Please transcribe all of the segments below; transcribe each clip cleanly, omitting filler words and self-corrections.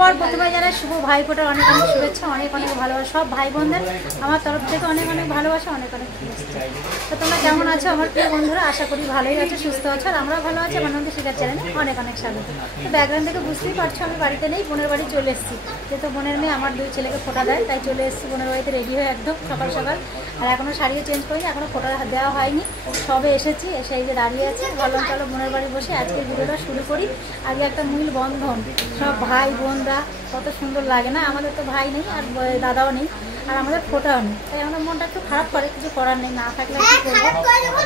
সবার প্রথমে জানাই শুভ ভাইফোঁটার অনেক অনেক শুভেচ্ছা, অনেক অনেক ভালোবাসা সব ভাই বোনদের আমার তরফ থেকে অনেক অনেক ভালোবাসা, অনেক অনেক শুভেচ্ছা। তো তোমরা কেমন আছো আমার প্রিয় বন্ধুরা? আশা করি ভালোই আছো, সুস্থ আছো, আর আমরাও ভালো আছি। আনন্দ শিকার চ্যানেলে অনেক অনেক স্বাগত। তো ব্যাকগ্রাউন্ড থেকে বুঝতেই পারছো আমি বাড়িতে নেই, বোনের বাড়ি চলে এসেছি। যেহেতু বোনের মেয়ে আমার 2 ছেলেকে ফোঁটা দেয়, তাই চলে এসেছি বোনের বাড়িতে রেডি হয়ে একদম সকাল সকাল। আর এখনও শাড়িও চেঞ্জ করিনি, এখনও ফোঁটা দেওয়া হয়নি, সবে এসেছি। এসে এই যে দাঁড়িয়ে আছি, ভাবলাম চলো বোনের বাড়ি বসে আজকে ভিডিওটা শুরু করি। আগে একটা মিল বন্ধন, সব ভাই বোনরা কত সুন্দর লাগে না? আমাদের তো ভাই নেই আর দাদাও নেই, আর আমাদের ফোঁটাও নেই, তাই আমাদের মনটা একটু খারাপ করে, কিছু করার নেই, না থাকলে কী করবো।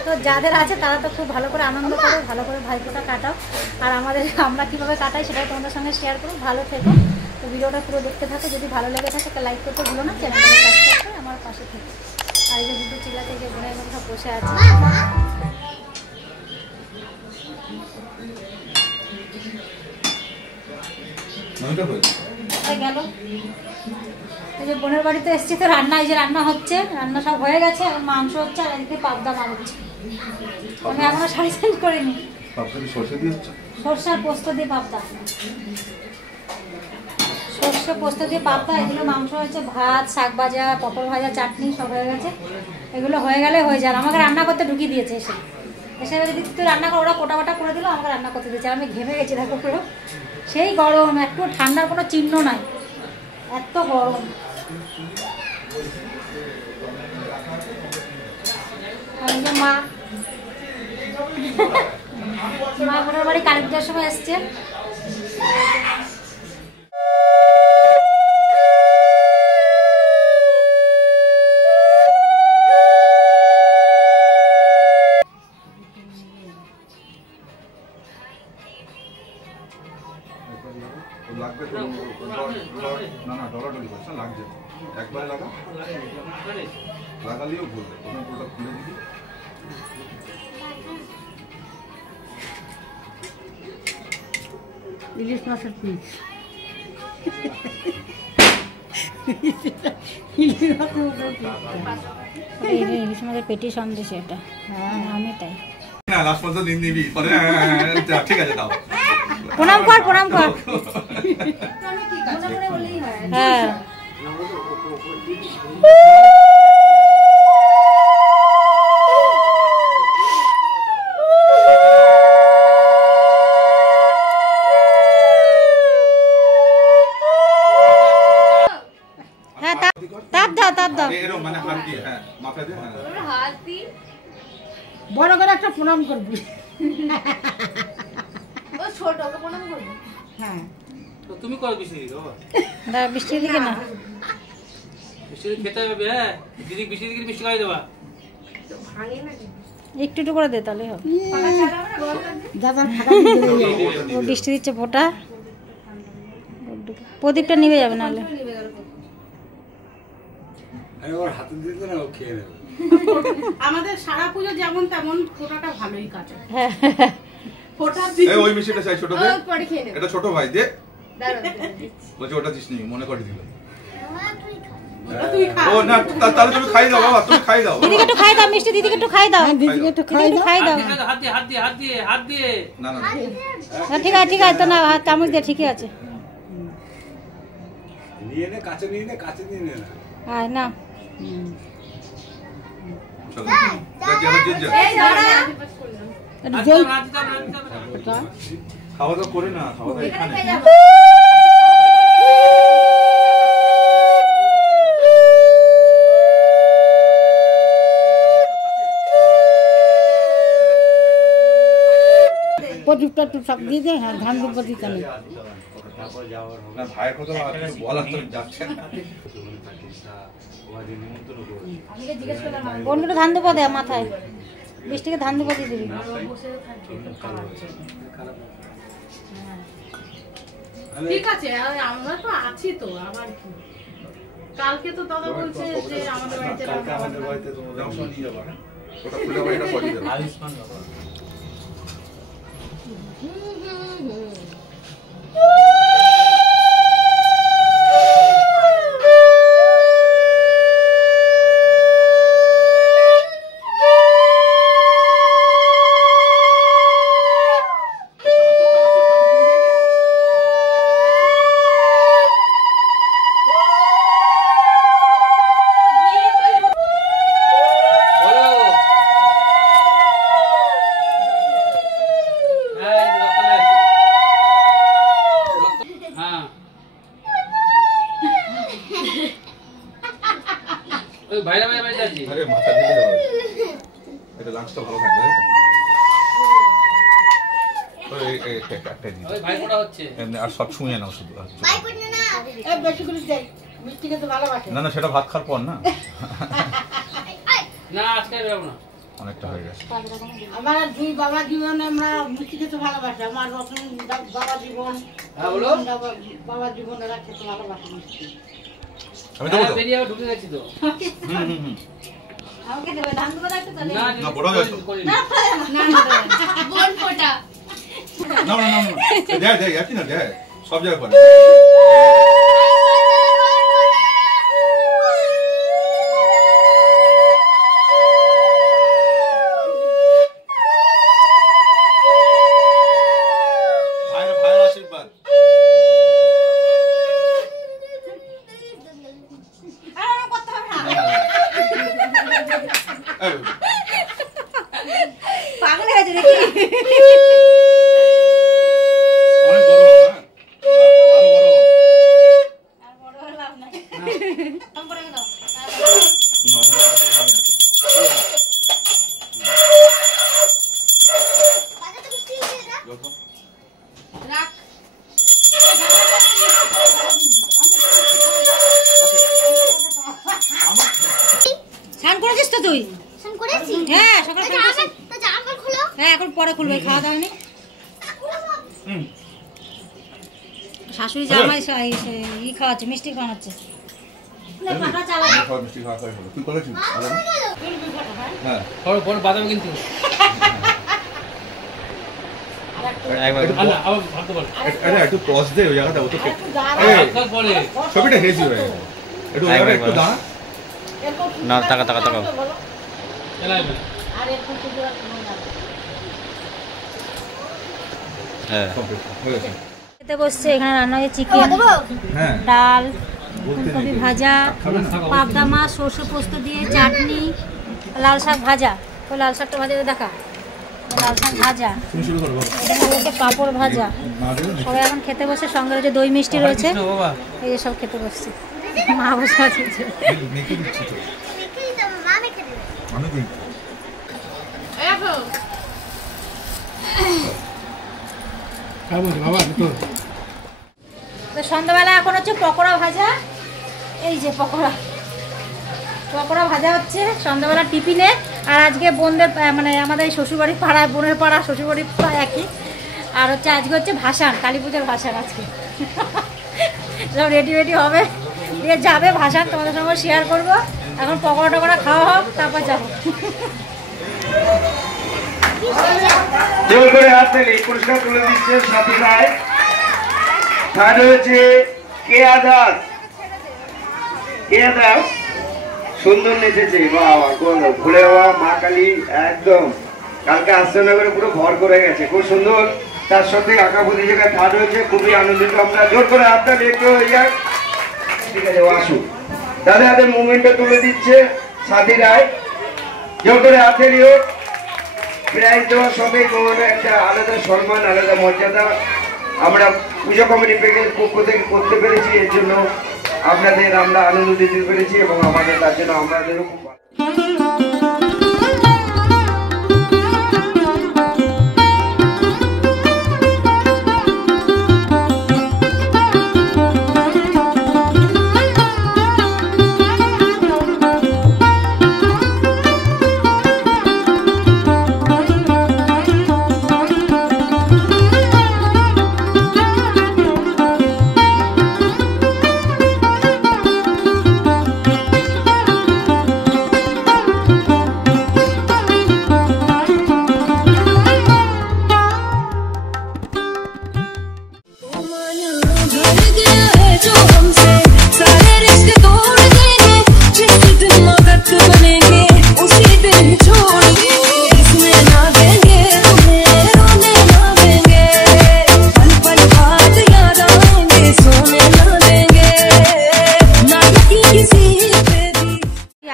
তো যাদের আছে তারা তো খুব ভালো করে আনন্দ করো, ভালো করে ভাইফোঁটা কাটাও। আর আমরা কীভাবে কাটাই সেটাই তোমাদের সঙ্গে শেয়ার করো। ভালো থেকো, তো ভিডিওটা পুরো দেখতে থাকো। যদি ভালো লেগে থাকে একটা লাইক করতে ভুলো না, চ্যানেলটাকে সাবস্ক্রাইব করে আমার পাশে থেকো। আর এই যে দুটো চিল্লাতে যে বোনের মধ্যে বসে আছে গেল। এই যে বোনের বাড়িতে এসেছি, তো রান্না, এই যে রান্না হচ্ছে, রান্না সব হয়ে গেছে, এখন মাংস হচ্ছে, আর এদিকে পাবদা মাছ হচ্ছে। আমি এখনো শাড়ি চেঞ্জ করিনি। সরষে আর পোস্ত দিয়ে পাবদা, সর্ষে পোস্ত দিয়ে পাবদা, এগুলো মাংস হয়েছে, ভাত, শাক ভাজা, পটল ভাজা, চাটনি সব হয়ে গেছে। এগুলো হয়ে গেলে হয়ে যায়। আমাকে রান্না করতে ঢুকিয়ে দিয়েছে এসে এসে যদি তুই রান্না করে, ওরা কোটা বাটা করে দিল, আমাকে রান্না করতে দিয়েছে। আমি ঘেমে গেছি, দেখো পুরো সেই গরম, একটু ঠান্ডার কোনো চিহ্ন নাই, এত গরম। মা মা বোনের বাড়ি কালী পূজার সময় এসছে। লাগালেও বলবে পুরোটা খুলে দিবি। ইলিশ মাছের পিস, ইলিশ মাছের পেটি সন্দেশ, এটা আমি তাই না লাস্ট পর্যন্ত দিন দিবি পরে। ঠিক আছে দাও, প্রণাম কর, প্রণাম কর। হ্যাঁ বড় করে একটা প্রণাম করবি। হ্যাঁ তুমি কর বৃষ্টি দিকে, বৃষ্টির দিকে না, বৃষ্টি খেতে হবে। হ্যাঁ দিদি বৃষ্টি দিকে বৃষ্টি খাই দেবা, একটু একটু করে দে তাহলে হবে। বৃষ্টি দিচ্ছে ফোঁটা, প্রদীপটা নিভে যাবে নাহলে। আমাদের সারা পুজো যেমন তেমন ফোঁটাটা ভালোই কাটে। ওই মিষ্টিটা চাই ছোট দে, এটা ছোট ভাই দে বলছে, ওটা দিস নি মনে করে দিল। ও না তাহলে তুমি খাই দাও বাবা, তুমি খাই দাও। দিদিকে একটু খাই দাও মিষ্টি, দিদিকে একটু খাই দাও, দিদিকে একটু খাই দাও, খাই দাও। হাত দিয়ে হাত দিয়ে হাত দিয়ে হাত দিয়ে না না ঠিক আছে, ঠিক আছে, তো না চামচ দিয়ে ঠিকই আছে। নিয়ে নে, কাছে নিয়ে নে, কাছে নিয়ে নে না। আয় না খাওয়া দাওয়া করে না, খাওয়া দাওয়া এখানে। প্রদীপটা একটু সব দিয়ে দে। হ্যাঁ ধান প্রদীপ জানি ভাইয়ের কথা বলার তো যাচ্ছে না। অন্যটা ধান দেবো, দেয় মাথায় বৃষ্টিকে ধান দেবো দিয়ে দিবি। ঠিক আছে, আমরা তো আছি তো, আবার কি। কালকে তো দাদা বলছে যে আমাদের বাড়িতে নিয়ে যাবো, ওটা খুলে বাড়িটা করে দেবো। আছে আরে মাথা দিলে হবে এটা লাঞ্চটা ভালো থাকবে তো এই একটাই দিই ওই ভাইফোঁটা হচ্ছে এমনি আর সব ছুঁয়ে নাও শুধু এই বেশি করে দেই মিষ্টি খেতে ভালোবাসে না না সেটা ভাত খাওয়ার পর না না আজকে বেরোবো না অনেকটা হয়ে গেছে আমার দুই বাবা জীবন আমরা মিষ্টি খেতে ভালোবাসি আমার রতন বাবা জীবন হ্যাঁ বলো বাবা জীবন এরা খেতে ভালোবাসে মিষ্টি আমি দেবো তো বেরিয়ে আবার ঢুকে গেছি তো আমাকে দেবে ধান দেবো একটু তাহলে না বড় হয়ে গেছে বোন ফোটা না না না দেয় দেয় একই না দেয় সব জায়গায় করে ভাইয়ের আশীর্বাদ পাগল হয়ে যাবে নাকি অনেক বড় হবে আরো বড় হবে আর বড় হলে লাভ নাই কম করে দাও রাখ স্নান করেছিস তো তুই হ্যাঁ সকালে হ্যাঁ এখন পরে খুলবে খাওয়া দাওয়া নেই শাশুড়ি জামাই ই খাওয়াচ্ছে মিষ্টি খাওয়াচ্ছে মিষ্টি খাওয়া খাওয়া হলো তুই করেছিস হ্যাঁ বড় বাদাম কিন্তু আবার ভাবতে পারো আরে একটু টস দে ওই জায়গাটা ও তো পরে ছবিটা হেজি হয়ে গেল একটু ওই জায়গাটা একটু দাঁড়া না টাকা টাকা টাকা এলাইবে আর একটু শুধু হ্যাঁ কমপ্লিট হয়ে গেছে খেতে বসছে এখানে রান্না হয়েছে চিকেন হ্যাঁ ডাল বলতে ফুলকপি নেই। ভাজা পাবদা মাছ সর্ষে পোস্ত দিয়ে চাটনি লাল শাক ভাজা ওই লাল শাকটা ভাজা দেখা লাল শাক ভাজা তুমি শুরু করো বাবা। এখানে রয়েছে পাঁপড় ভাজা মা দেবে না? সবাই এখন খেতে বসে সঙ্গে রয়েছে দই মিষ্টি রয়েছে বাবা এই যে সব খেতে বসছে মা বসে আছে মেখে দিচ্ছি তো আমি দিই তো সন্ধ্যাবেলা এখন হচ্ছে পকোড়া ভাজা এই যে পকোড়া ভাজা হচ্ছে সন্ধ্যাবেলা টিফিনে আর আজকে বোনদের মানে আমাদের শ্বশুরবাড়ি পাড়ায় বোনের পাড়া শ্বশুরবাড়ি প্রায় একই আর হচ্ছে আজকে হচ্ছে ভাসান কালী পুজোর ভাসান আজকে সব রেডি হবে দিয়ে যাবে ভাসান তোমাদের সঙ্গে শেয়ার করবো এখন পকোড়া টকোড়া খাওয়া হোক তারপর যাবো জোর করে হাত তালি পুরস্কার তুলে দিচ্ছে সাথী রায় থার্ড হয়েছে কেয়া দাস সুন্দর নেচেছে বাবা কোন ভুলে বাবা মা কালী একদম কালকে আশ্রয়নগরে পুরো ভর করে গেছে খুব সুন্দর তার সাথে আঁকা প্রতিযোগিতা থার্ড হয়েছে খুবই আনন্দিত আমরা জোর করে হাত তালি একটু হয়ে যাক ঠিক আছে ও আসুক দাদা হাতের মুভমেন্টটা তুলে দিচ্ছে সাথী রায় জোর করে হাত তালি হোক প্রাইজ দেওয়ার সঙ্গে একটা আলাদা সম্মান আলাদা মর্যাদা আমরা পুজো কমিটি পক্ষ থেকে করতে পেরেছি এর জন্য আপনাদের আমরা আনন্দ দিতে পেরেছি এবং আমাদের তার জন্য আমাদেরও খুব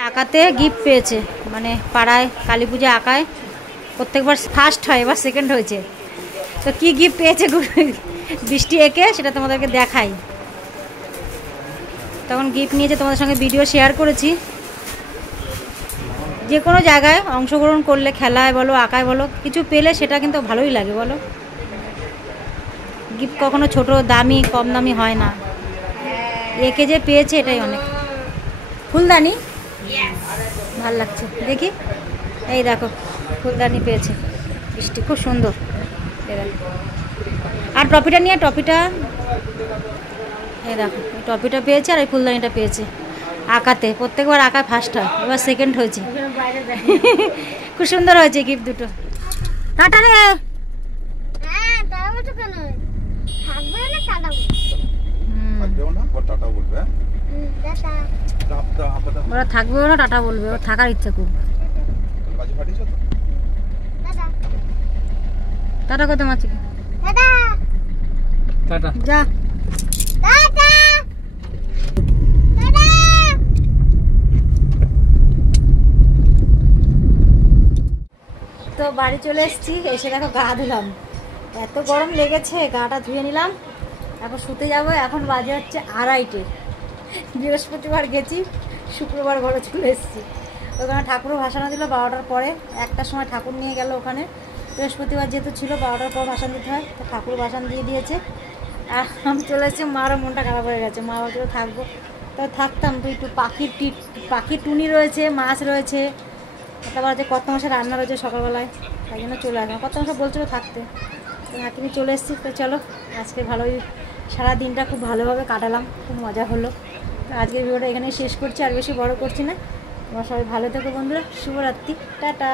আঁকাতে গিফট পেয়েছে মানে পাড়ায় কালী পূজা আঁকায় প্রত্যেকবার ফার্স্ট হয় এবার সেকেন্ড হয়েছে তো কি গিফট পেয়েছে বৃষ্টি এঁকে সেটা তোমাদেরকে দেখাই তখন গিফট নিয়েছে তোমাদের সঙ্গে ভিডিও শেয়ার করেছি যে কোনো জায়গায় অংশগ্রহণ করলে, খেলায় বলো, আঁকায় বলো, কিছু পেলে সেটা কিন্তু ভালোই লাগে বলো। গিফট কখনো ছোট দামি কম দামি হয় না, একে যে পেয়েছে এটাই অনেক। ফুলদানি ভাল লাগছে, দেখি এই দেখো ফুলদানি পেয়েছে বৃষ্টি, খুব সুন্দর। আর ট্রফিটা নিয়ে, ট্রফিটা এই দেখো, ট্রফিটা পেয়েছে আর এই ফুলদানিটা পেয়েছে। আঁকাতে প্রত্যেকবার আঁকায় ফার্স্ট হয়, এবার সেকেন্ড হয়েছে। খুব সুন্দর হয়েছে গিফট দুটো। টাটা রে। ওরা থাকবেও না, টাটা বলবে, ওর থাকার ইচ্ছা খুব। টাটা কত মাছ যা। তো বাড়ি চলে এসেছি, এসে দেখো গা ধুলাম, এত গরম লেগেছে, গাটা ধুয়ে নিলাম। এখন শুতে যাব, এখন বাজে হচ্ছে 2:30। বৃহস্পতিবার গেছি, শুক্রবার ঘরে চলে এসেছি। ওখানে ঠাকুরও ভাসানো দিল 12টার পরে, 1টার সময় ঠাকুর নিয়ে গেল ওখানে। বৃহস্পতিবার যেহেতু ছিল 12টার পর ভাসান দিতে হয়, তো ঠাকুর ভাসান দিয়ে দিয়েছে। আর আমি চলে এসেছি, মারও মনটা খারাপ হয়ে গেছে, মা বলছিল থাকবো, তো থাকতাম। তো একটু পাখির টুনি রয়েছে, মাছ রয়েছে, তারপর যে কত মাসে রান্না রয়েছে সকালবেলায়, তাই জন্য চলে আসলাম। কত মাসে বলছিল থাকতে, তো হাতিনি চলে এসেছি। তো চলো আজকে ভালোই সারা দিনটা খুব ভালোভাবে কাটালাম, খুব মজা হলো। তো আজকের ভিডিওটা এখানেই শেষ করছি, আর বেশি বড় করছি না। তোমরা সবাই ভালো থেকো বন্ধুরা, শুভরাত্রি, টাটা।